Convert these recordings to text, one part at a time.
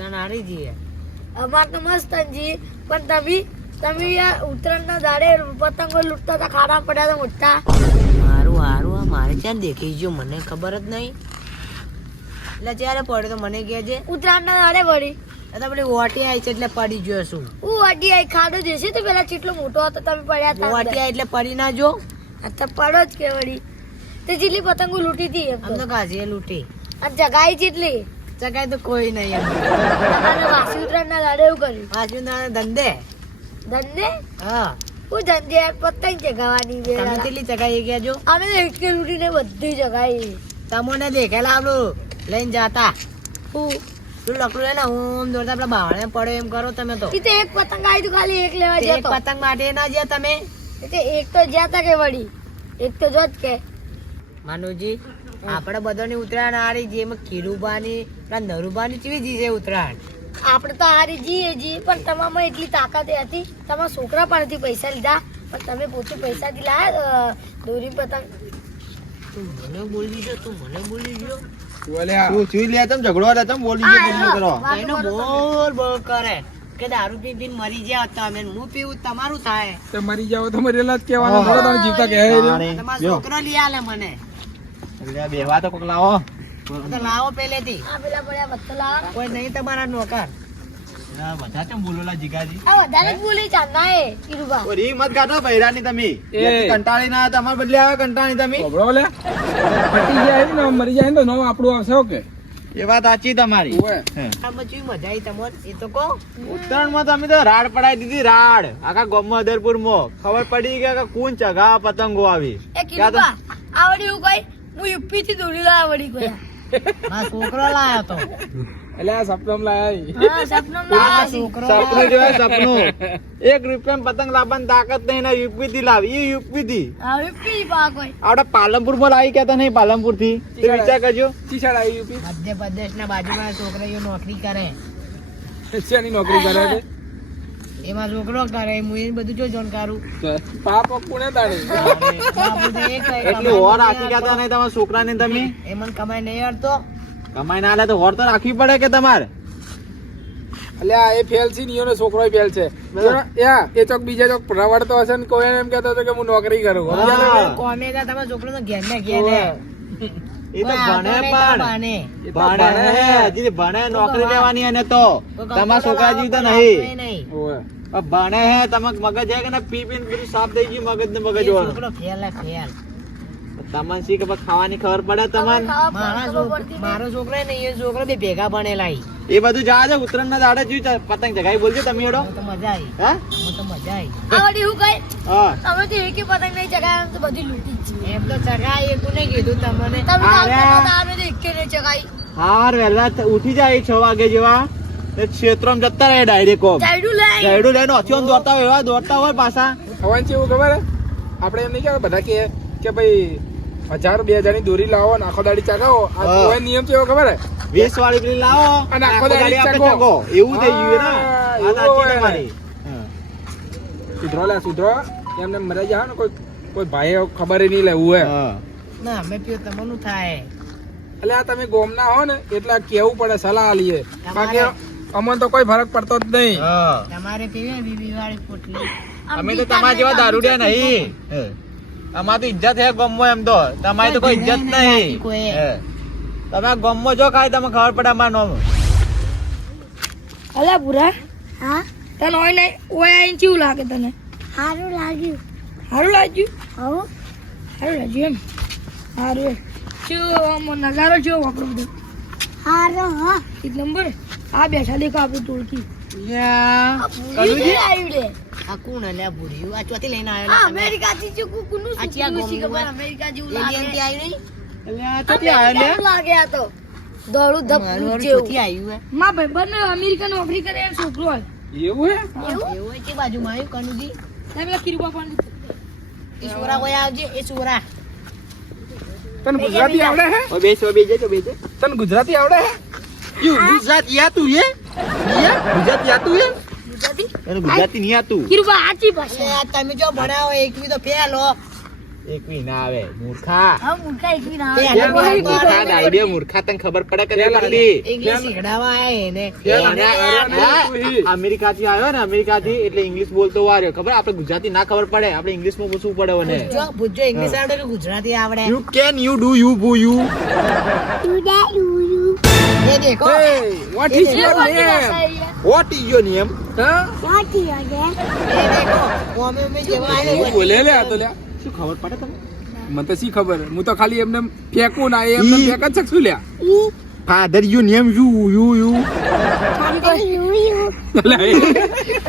ઉત્તરાયણ હારી જઈએ. અમાર તો મસ્ત જી, પણ તમે યાર ઉત્તરાયણના દાડે પતંગો લૂંટતા હતા, ખાડા પડ્યા હતા મોટા. મારું હારું આ મારે ક્યાં દેખાઈ ગયો, મને ખબર જ નહીં. એટલે જ્યારે પડ્યો તો મને કહેજે. ઉત્તરાયણના દાડે પડી. પેલી ઓટી આવી છે એટલે પડી ગયો છું. હું અડી આઈ ખાડો જશે તો પેલા કેટલો મોટો હતો, તમે પડ્યા હતા. ઓટી આવી એટલે પડી ના જો. આ તો પડો જ કે વળી. તે જેટલી પતંગો લૂંટી હતી એમ આમ તો કાજી લૂંટી. આ જગાઈ જેટલી ચકાય તો કોઈ નહીં એમ. તમારે વાસી ઉત્તરાયણના દાડે એવું કર્યું. પાછું ના ધંધે. ધંધે હા હું ધંધે યાર પતંગ ચગાવવાની છે. તમે કેટલી ચકાઈ કહેજો. અમે તો એક લૂંટીને બધી જગાઈ. તમને દેખેલા આપણું લઈને જાતા. હું તું લકડું લઈને ઓમ દોડતા આપડા બાવળે પડે એમ કરો તમે તો. ઈ તો એક પતંગ આવી તો ખાલી એક લેવા એક જતો. પતંગ માટે ના જ્યાં તમે. એટલે એક તો જ્યાતા કે વળી એક તો જો જ કે માનુજી આપણે બધાની ઉત્તરાયણ હારી જે એમાં ખીરુબાની નરુબાની કેવી જી છે ઉત્તરાયણ. આપણે તો હારી જઈએ જી, પણ તમામાં એટલી તાકાત હતી. તમારા છોકરા પાસેથી પૈસા લીધા, પણ તમે પોતે પૈસાથી લાયા દોરી પતંગ. તું મને બોલી ગયો, તું મને બોલી ગયો. તું જોઈ લે તમ ઝઘડો રે તમ બોલી કરો. એનો બોલ બોલ કરે કે દારૂ પી પીને મરી ગયા તમે, હું પીવું તમારું થાય. તે મરી જાવ તો મરેલા જ કહેવાના, થોડો તને જીવતા કહે રહ્યો. તમારો છોકરો લઈ આલે મને. એટલે બેહવા તો કોક લાવો. તો લાવો પહેલેથી. આ પેલા પડ્યા વત્તો લાવો. કોઈ નહીં તમારા નોકર. બધા ચમ બોલોલા જીગાજી. આ વધારે જ બોલી ચાંદા એ કીરુબા. ઓ રી મત કાઢો બૈરાની તમે. કંટાળી ના તમાર બદલે આવે કંટાળી તમે. ખબરો લે ફટી જાય ને મરી જાય ને તો નો આપણું આવશે ઓકે. એ વાત સાચી તમારી. આમાં કેવી મજા આવી તમને એ તો કહો. ઉત્તરાયણ માં તમે તો રાડ પડાઈ દીધી રાડ આખા ગામમાં અદરપુર માં ખબર પડી કે કોણ ચગા પતંગો આવી. એ કીરુબા આવડી હું કઈ હું યુપી થી દોરી લાવ્યા વળી ગયા. મારો છોકરો લાયો તો. એટલે આ સપનમ લાયા હા સપનું ના છોકરો સપનું જોયે સપનું. 1 રૂપિયા પતંગ લાવવાની તાકાત નહીં ને યુપી થી લાવી એ યુપી થી. આ યુપી પા કોઈ આપડે પાલનપુર માં લાવી કેતા નહીં પાલનપુર થી વિચાર કરજો. ચીસાડ આવી યુપી મધ્ય પ્રદેશ ના બાજુમાં છોકરીઓ નોકરી કરે. શેની નોકરી કરે છે એમાં છોકરો કરે હું એ બધું જો જાણકારું. પાપ કોને તારે એટલું હોર રાખી કેતા નહીં તમારા છોકરા ને તમે એ મને કમાઈ નહીં અડતો. કમાઈ ના લે તો હોર તો રાખવી પડે કે તમારે. એટલે આ એ ફેલ છે નિયોનો છોકરો ફેલ છે યા એ ચોક બીજા ચોક રવાડતો હશે ને કોઈ એમ કહેતો હતો કે હું નોકરી કરું. કોમે તા તમારા છોકરો તો ઘેર ને ઘેર હે. એ તો ભણે પણ ભણે હે હજી ભણે નોકરી લેવાની એને તો તમારા છોકરા જેવી તો નહીં. ભણે હે તમે મગજ હે કે ના પી પીને બધું સાફ થઈ ગયું મગજ ને મગજ વાળું. છોકરો ફેલ હે ફેલ. તમને શી કે ખાવાની ખબર પડે તમને. મારો છોકરો નહીં એ છોકરો બે ભેગા ભણેલા. એ બધું જા છે ઉત્તરાયણ ના દાડે જોયું પતંગ જગાઈ બોલજો તમે એડો. મને તો મજા આવી. હા મને તો મજા આવી. આવડી હું કઈ હા તમે તો એકે પતંગ નહીં ચગાવ્યા તો બધી લૂંટી જ છે. એમ તો ચગાઈ એ તું નહીં કીધું તમને. તમે તો અરે. આવતા નતા, અમે તો એકે નહીં ચગાવી. હાર વહેલા ઉઠી જાય 6 વાગે જેવા ક્ષેત્રમાં જતા રહે ડાયરેક્ટ કોમ ચાઈડું લઈ ગાયડું લઈને ઓછો દોડતા હોય એવા દોડતા હોય પાછા. હવાન છે એવું ખબર હે આપણે એમ નહીં કહેતા બધા કે ભાઈ 1000-2000 ની દોરી લાવો ને આખો દાડી ચગાવો. આ હા. કોઈ નિયમ છે એવો ખબર હે 20 વાળી પેલી લાવો અને આખો આખો દાડી દાડી આપણે ચગો. ચગો. એવું થઈ ગયું ને હા, આ સાચી એવું હોય. તમારી. સુધરો લે સુધરો એમને મરી જાય ને કોઈ ભાઈ ખબર નહીં લેવું હે. હા. ના અમે પીઓ તમારું થાય. એટલે આ તમે ગોમના હો ને એટલે આ કેવું પડે સલાહ આલીએ બાકી અમને તો કોઈ ફરક પડતો જ નહીં. હા. તમારે પીવે બીબી વાળી પોટલી. અમે તો તમારા જેવા દારૂડિયા નહીં. અમાર તો ઇજ્જત હે ગામમાં એમ તો તમારી તો કોઈ ઇજ્જત નહીં. કોઈ. હે. તમે ગામમાં જો ખાય તમે ખબર પડે અમાર નામ. અલા પૂરા હા તને ઓય નહીં ઓય આઈને કેવું લાગે તને? સારું લાગ્યું. સારું લાગ્યું? હવ સારું લાગ્યું એમ સારું શું આમ નજારો જો વાપરો બધો સારું હા. એક નંબર આ બેઠા દેખો આપણી ટોળકી. કનુજી? આવ્યું રે આ કોણ અલ્યા ભૂર્યું? આ ચોથી લઈને આ આવ્યો અમેરિકાથી જો કુકુનું આ ચિયા શું શીખે ગોમનું પણ અમેરિકા જેવું એલિયન થી લાગે. આવ્યું નહીં? અલ્યા ચોથી આયા લે. કેવું લાગે આ તો દોડું ધપ મારવાડ જેવું. ચોથી આવ્યું હે. માં ભાઈબંધ અમેરિકા નોકરી કરે એમ છોકરો હોય. એવું હે એવું હોય છે બાજુમાં આવ્યું કનુજી. તમે પેલા ખીરુબા પણ એ સોરા કોઈ આવજે એ સોરા. તને ગુજરાતી આવડે હે? ઓ બેસો બેજે તો બેજે. તને ગુજરાતી આવડે હે? ગુજરાતી આતું હે? ગુજરાતી આતું હે? ગુજરાતી તને ગુજરાતી નહીં આતું. ખીરુબા આચી એ ભાષા આ તમે જો ભણાવો એકવી તો ફેલ હો. એકવી ના આવે મૂર્ખા હા મૂર્ખા એકવી ના તે આવે. એને કોઈ મૂર્ખા ડાયડીએ મૂર્ખા તને ખબર પડે કે નહીં પડતી? ઇંગ્લિશ શીખડાવવા આયા એને. અમેરિકા થી આવ્યો ને અમેરિકા થી એટલે ઇંગ્લિશ બોલતો વાર્યો ખબર આપણે ગુજરાતી ના ખબર પડે આપણે ઇંગ્લિશ માં પૂછવું પડે મને પૂછજો ઇંગ્લિશ આવડે કે ગુજરાતી આવડે? You can you do you બુ યુ એ દેખો what is your name? What is your name? હા What is your name? એ દેખો મોમે મે જેવા હું આયો બોલે લે આ તો લે શું ખબર પડે તમને? મને તો શી ખબર હું તો ખાલી એમને ફેંકું ના એમને ફેંક જ શકશું લ્યા father you name you you you Father, you. લે,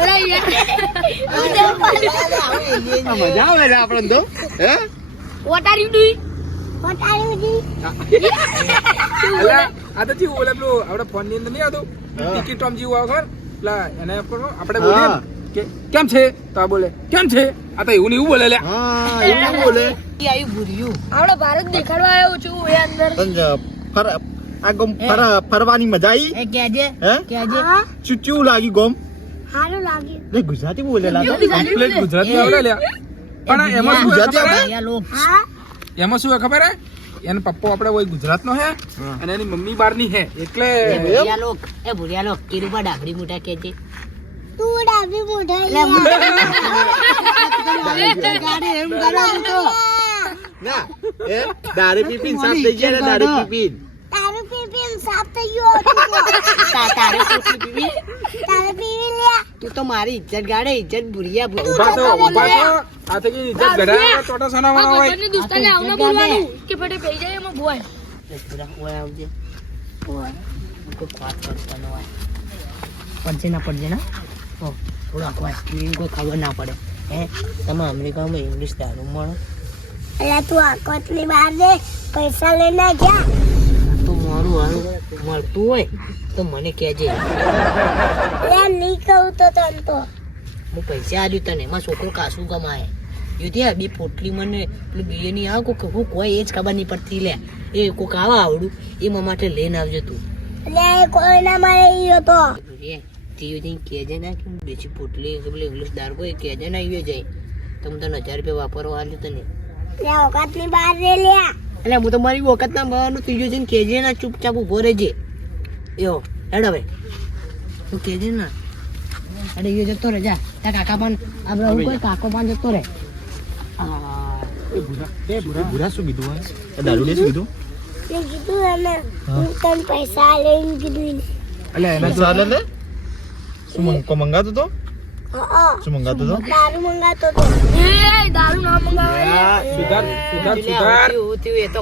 અરે યાર. આ મજા આવે છે આપણને તો હે What are you doing? What are you doing? અલા, આ તો જેવું બોલે પેલું આપણે ફોન ની અંદર નહીં આવતું હા. ટિકિટ ટોમ જેવું આવે ખબર પેલા એને આપણે બોલીએ ને કે કેમ છે તો આ બોલે કેમ છે આ તો એવું ને એવું બોલે લે હા એવું બોલે એ આયું ભૂર્યું. આપણે ભારત દેખાડવા આવ્યો છું એ અંદર. ફરવાની મજા આવી એ કેજે હે કેજે હા, ચૂચું લાગી ગોમ સારું લાગ્યું. ને ગુજરાતી બોલેલા તો કમ્પ્લીટ ગુજરાતી આવડે લ્યા પણ એમાં શું ગુજરાતી ખબર હે? ભૂરિયા લોક. હા, એમાં શું હે ખબર હે એનો પપ્પો આપણે હોય ગુજરાતનો હે અને એની મમ્મી બહારની હે એટલે એ ભૂરિયા લોક કિરુબા ડાબરી મોટા કેજે. તું ડાબી મોઢા ગાડી એમ કરાવું તો ના એ દારૂ પીપીન સાફ થઈ ગયા ને દારૂ પીપીન તારું પીપીન સાફ થઈ ગયું હતું. તારે પૂછી પીવી તારે પીવી લ્યા. તું તો મારી ઇજ્જત ગાડે ઇજ્જત ભૂરિયા ઉભા તો આ તો કે ઇજ્જત ગઢા ટોટા સોનાવાળા હોય બંને દોસ્તારને આવું ના બોલવાનું કે પેટે પઈ જાય એમાં ભોય. આવજે કોઈ વાત કરતા ન હોય પડજે ના થોડા કોઈ કોઈ ખબર ના પડે હે તમે અમેરિકામાં ઇંગ્લિશ દારૂ મળે અલ્યા તું આ કોટની બહાર દે પૈસા લઈને જા. તો મારું હારું મળતું હોય તો મને કહેજે લે નહીં કહું તો તને તો હું પૈસા આલ્યું તને એમાં છોકરો કાશું કમાય યુ બે પોટલી મને પેલું બિયાની આવ કોઈ એ જ ખબર નહીં પડતી લે એ કોક આવા આવડું એમાં માટે લઈને આવજો તું લે કોઈના મારે ઈયો તો તીઓ જઈને કહેજે ના કે બેસી પોટલી કે પેલી ઇંગ્લિશ દારૂ કોઈ કહેજે ના આવ્યો જાય તો હું તને 1000 રૂપિયા વાપરવા આલ્યું તને લે ઓકાતની બહાર દે લ્યા. એટલે હું તો મારી વખત ના બહારનું ત્રીજો જઈને કહેજે ના ચૂપચાપ ઉભો રહેજે યો હેડ હવે તું કહેજે ના અરે યો જતો રહે જા તારા કાકા પણ આપણે હું કોઈ કાકો પણ જતો રહે ભૂરા શું કીધું હોય દારૂ શું કીધું મેં કીધું એને હું તને પૈસા લઈને કીધું એને. અલ્યા એના શું હાલે લે શું મંગાતો તો હા, શું મંગાતો તો દારૂ મંગાતો તો. એ દારૂ ના મંગાવે. સુધાર એ તો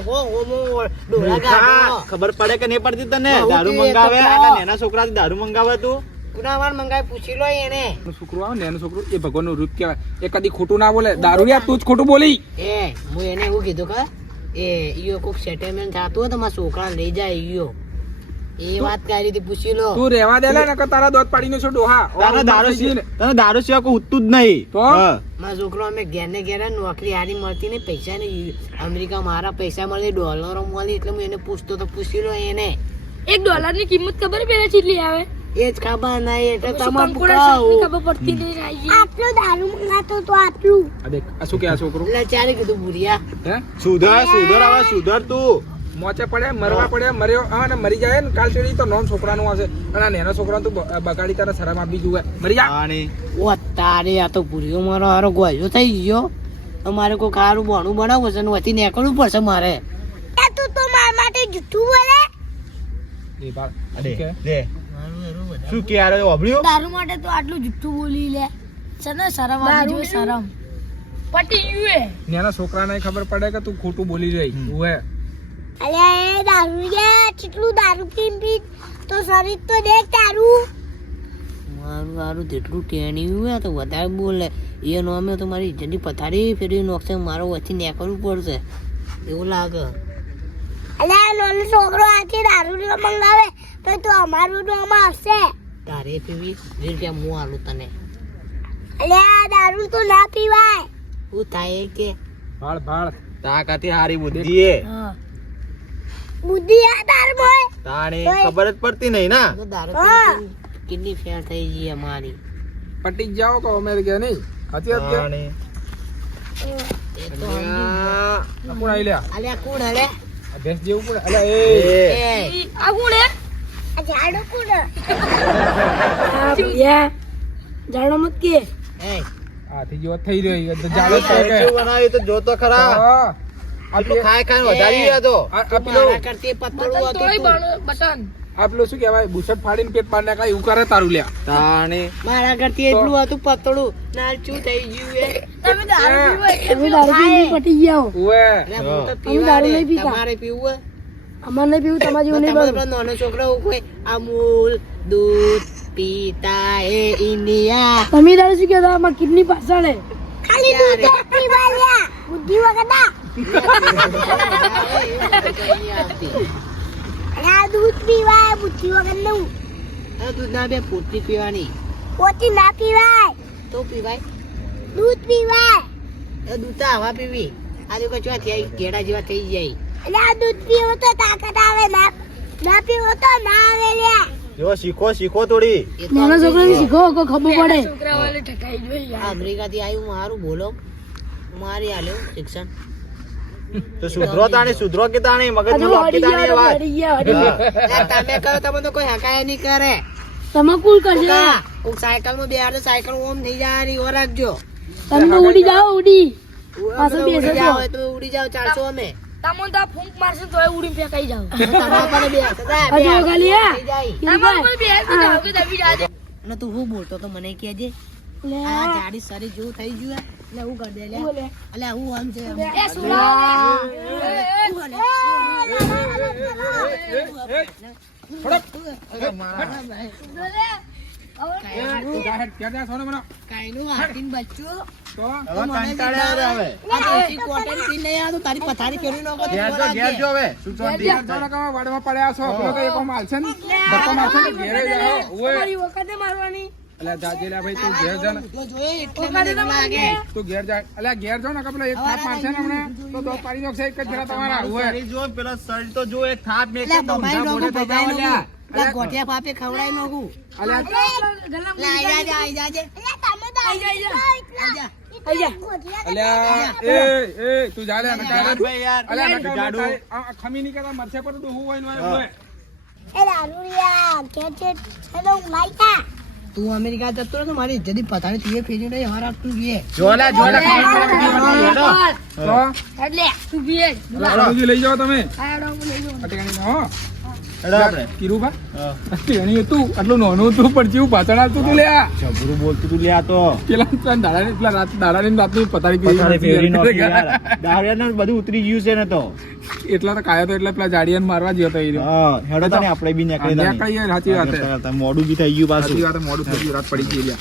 ડોળા ગાડો ખબર પડે કે નહીં પડતી તને બહુ દારૂ તે તો મંગાવે કહો. અને નાના છોકરાથી દારૂ મંગાવે તું ગુનાવાર મંગાય પૂછી લો એને છોકરું આવે ને એનું છોકરું એ ભગવાનનું રૂપ કહેવાય એ કદી ખોટું ના બોલે દારૂ યાર તું જ ખોટું બોલી એ હું એને એવું કીધું કે ઈયો કોક સેટલમેન્ટ થતું હોય તો મારા છોકરાને લઈ જાય ઈયો એ વાત કરી હતી પૂછી લો તું રહેવા દે લે નકર તારા દોત પાડીને છો ડોહા તને દારૂ સિવાય કોઈ ઉઠતું જ નહીં તો? હા. મારા છોકરો અમે ઘેર ને ઘેર નોકરી હારી મળતી નહીં પૈસા ને અમેરિકા મારા પૈસા મળે ડોલરો મળી એટલે હું એને પૂછતો તો પૂછી લો એને $1 ની કિંમત ખબર પેલા કેટલી આવે? એ જ ખબર નહીં એટલે તમારે કંકોડા શાકની ખબર પડતી નહીં આઈ. આટલો દારૂ મંગાતો તો આટલું. આ દેખ આ શું કે આ છોકરું એટલે ચારે કીધું ભૂરિયા હે સુધર હવે સુધર તું મોચે પડે મરવા પડે મર્યો હા ને મરી જાય ને કાલ ચડી તો નોમ છોકરાનું હશે અને આ નેનો છોકરાનું તું બગાડી તારા શરમ આપી જુએ મરી જા પાણી ઓ તારે આ તો ભૂરિયો મારો હારો ગોજો થઈ ગયો અમારે કોઈ ખારું ભણું બનાવવું છે ને વધી નીકળવું પડશે મારે એ તું તો મારા માટે જૂઠું બોલે. એ બાળ અરે કે લે શું કે યાર ઓબળ્યું દારૂ માટે તો આટલું જુઠ્ઠું બોલી લે છે ને શરમ આવી જોઈએ શરમ પટી ગયું એ. નેના છોકરાને ખબર પડે કે તું ખોટું બોલી રહી તું હે અલ્યા એ દારૂ કેટલું દારૂ પી તો શરીર તો દેખ તારું. મારું હારું જેટલું ટેણ્યું હોય તો વધારે બોલે એ નોમે તો મારી ઇજ્જતની પથારી ફેરવી નાખશે મારો વચ્ચે નીકળવું પડશે એવું લાગે અલ્યા નાનો છોકરો આથી દારૂ ન મંગાવે તો તું અમારું નામ આવશે. તારે પીવી 20 રૂપિયા હું આલું તને અલ્યા દારૂ તો ના પીવાય. શું થાય કે ભાળ ભાળ તાકાતી હારી બુદ્ધિ એ હા. બુદ્ધિ આ તાર મોય. તાણી ખબર જ પડતી નહીં ના તો દારૂ હા. કેટલી ફેર થઈ ગઈ અમારી પટી જ જાઓ કહો અમે કે નહીં સાચી વાત કે તાણી. આ કોણ આઈ લ્યા અલ્યા કોણ હલે આ ભેંસ જેવું કોણ અલ્યા એ આ કોણ હે આ ઝાડો કોણ આ ભૈયા જાણો મત કે આથી જેવો થઈ રહ્યો તો જાડો છે કે કેવું બનાવ્યું તો જો તો ખરા હા. આટલું ખાય ખાય વધારી ગયા તો આ પેલો કરતી પતળું હતું તોય તું. બટન આ પેલું શું કહેવાય બુશર્ટ ફાડીને પેટ પાડ નાખાય એવું કરે તારું લ્યા તાણી મારા કરતી એટલું હતું પતળું ના શું થઈ ગયું એ તમે દારૂ પીવો એટલે દારૂ પીને પટી ગયા હો. ઓએ અલ્યા, હું તો અમે પીવા દારૂ રે. નહીં પીતા. તમારે પીવું અમારે નહીં પીવું તમારે જેવું નહીં તમારે બનવું. પેલો નાનો છોકરો એવું કોઈ અમૂલ દૂધ પીતા એ ઇન્ડિયા તમે દારૂ શું કહેતા અમારે કિડની પાછળ હે. ખાલી દૂધ જ પીવા લ્યા બુદ્ધિ વગર ના અને આ દૂધ પીવાય બુદ્ધિ વગર નું દૂધ ના બે ફૂટની પીવાની પોતી ના પીવાય તો પીવાય દૂધ પીવાય એ દૂધ તો હવા પીવી આજે કચવા થઈ કેળા જેવા થઈ જાય અને આ દૂધ પીવો તો તાકાત આવે ના ના પીવો તો ના આવે લ્યા જો શીખો થોડી એ તો નાના છોકરાને શીખો કોઈ ખબર પડે. આ અમેરિકાથી આવ્યું મારું બોલો મારી આલ્યો શિક્ષણ તો સુધરો કે તાણી મગજ હજુ માં લાગતી હળી તાણી એ ગયા, વાત હળી ગયા, હળી ગયા. યાર, તમે કહો તમે તો કોઈ હકાય નહીં કરે તમાકુ કરશે. હું સાયકલ માં બેહાડો સાયકલ ઓમ થઈ જાય રી ઓર રાખજો તમે તો ઉડી જાઓ ઉડી. પાછળ ઉડી બેસજો. જાઓ તો ઉડી જાઓ 400 અમે તમને તો ફૂંક મારશે તોય ઉડીને ફેંકાઈ જાવ. તમારા પર બે હજુ ખાલી હે. થઈ જાય કિરીભાઈ. અને તું હું બોલતો તો મને કહેજે લે. આ જાડી સારી જેવું થઈ ગયું હે. એટલે હું કરી દે લે બોલે. એટલે હું આમ છે આમ. એ સુલા. ક્યાં જા સોને મને કાંઈનું હાથીને બચ્ચું તો હવે કંટાળે આવે હવે આ દેશી કોટન પીને નહીં આવતું, તારી પથારી ફેરવી નાખો તો ઘેર ઉભો જો ઘેર રાખજે. જો હવે શું શાંતિ? ઘેર જો લગાવવા વાડમાં પડ્યા છો પેલો તો એકો મારશે ને ધક્કો મારશે ને ઘેરે જાઓ ઓએ તમારી વખતે મારવાની. અલ્યા જાજે લ્યા ભાઈ તું ઘેર જા ને જો જોયે એટલે મને એવું લાગે તું ઘેર જા અલ્યા ઘેર જાઓ ને કે પેલો એક થાપ મારશે ને હમણાં તો દો પાડી નાખશે એક જ જરા તમારા ઓએ શરીર જો પેલા શરીર તો જો એક થાપ મેં એટલે બબાઈ ઊંધા નાખું, મોઢે થઈ બબાઈ જાવ નાખું. અલ્યા. એટલે ગોઠિયા પાપે ખવડાવી નાખું. અલ્યા એટલે આઈ જાજે, આઈ જાજે. એટલે તમે તો આઈ જા. અલ્યા એ તું જા લે નકા ભાઈ યાર અલ્યા નકા જાડુ. આ ખમી ની કરતા મરશે પર તું હું હોય ને ઓએ એ દારૂડિયા કે છે ચલો લાઈકા તું અમેરિકા જતો રહે તો મારી ઇજ્જતની પથારી તું એ ફેરી નહીં હવા રાખતું જોઈએ. જોલા જોલા તો એટલે તું પીએ. અડોજી લઈ જાઓ તમે આ ડોંગર લઈ જાઓ. અટકાણી હો હેડો આપણે કીરુબા હા. એની હતું આટલું નાનું હતું પણ જેવું પાછળ આવતું તું લ્યા જબરું બોલતું તું લ્યા તો પેલા દાડાની પેલા દાડાની રાતની પતારી પથારી ફેરવી નાખી યાર. દાળિયાને બધું ઉતરી ગયું છે ને તો એટલા તો કાયો તો એટલે પેલા જાડિયાને મારવા જ હતો એ રહ્યો. હા હેડો તાને આપણે બી નીકળી નીકળી યાર, સાચી વાત છે. મોડું બી થઈ ગયું પાછું સાચી વાત છે, મોડું થઈ ગયું રાત પડી ગઈ લ્યા